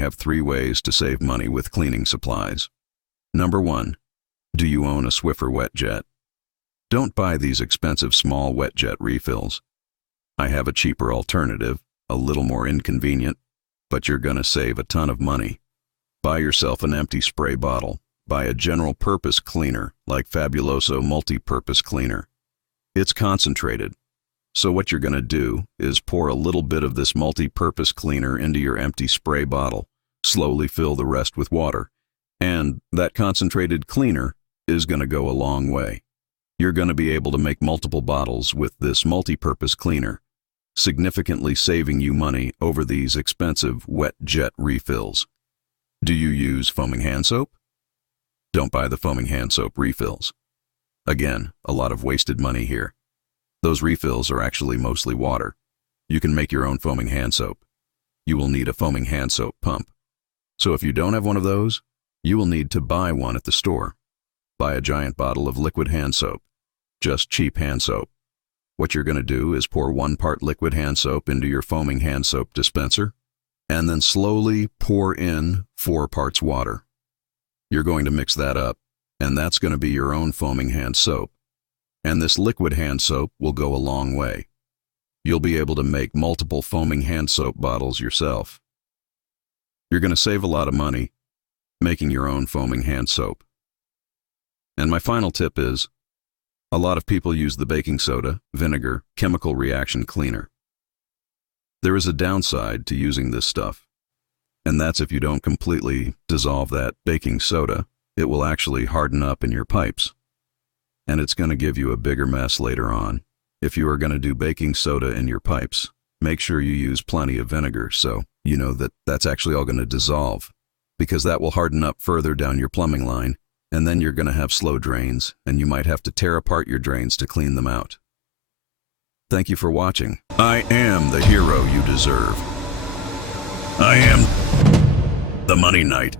have 3 ways to save money with cleaning supplies. Number 1. Do you own a Swiffer wet jet? Don't buy these expensive small wet jet refills. I have a cheaper alternative, a little more inconvenient, but you're gonna save a ton of money. Buy yourself an empty spray bottle. Buy a general purpose cleaner like Fabuloso multi-purpose cleaner. It's concentrated. So what you're gonna do is pour a little bit of this multi-purpose cleaner into your empty spray bottle, slowly fill the rest with water, and that concentrated cleaner is gonna go a long way. You're gonna be able to make multiple bottles with this multi-purpose cleaner, significantly saving you money over these expensive wet jet refills. Do you use foaming hand soap? Don't buy the foaming hand soap refills. Again, a lot of wasted money here. Those refills are actually mostly water. You can make your own foaming hand soap. You will need a foaming hand soap pump. So if you don't have one of those, you will need to buy one at the store. Buy a giant bottle of liquid hand soap, just cheap hand soap. What you're going to do is pour 1 part liquid hand soap into your foaming hand soap dispenser, and then slowly pour in 4 parts water. You're going to mix that up, and that's going to be your own foaming hand soap. And this liquid hand soap will go a long way. You'll be able to make multiple foaming hand soap bottles yourself. You're going to save a lot of money making your own foaming hand soap. And my final tip is, a lot of people use the baking soda, vinegar, chemical reaction cleaner. There is a downside to using this stuff, and that's if you don't completely dissolve that baking soda, it will actually harden up in your pipes. And it's going to give you a bigger mess later on. If you are going to do baking soda in your pipes, make sure you use plenty of vinegar so you know that that's actually all going to dissolve, because that will harden up further down your plumbing line, and then you're going to have slow drains, and you might have to tear apart your drains to clean them out. Thank you for watching. I am the hero you deserve. I am the Money Knight.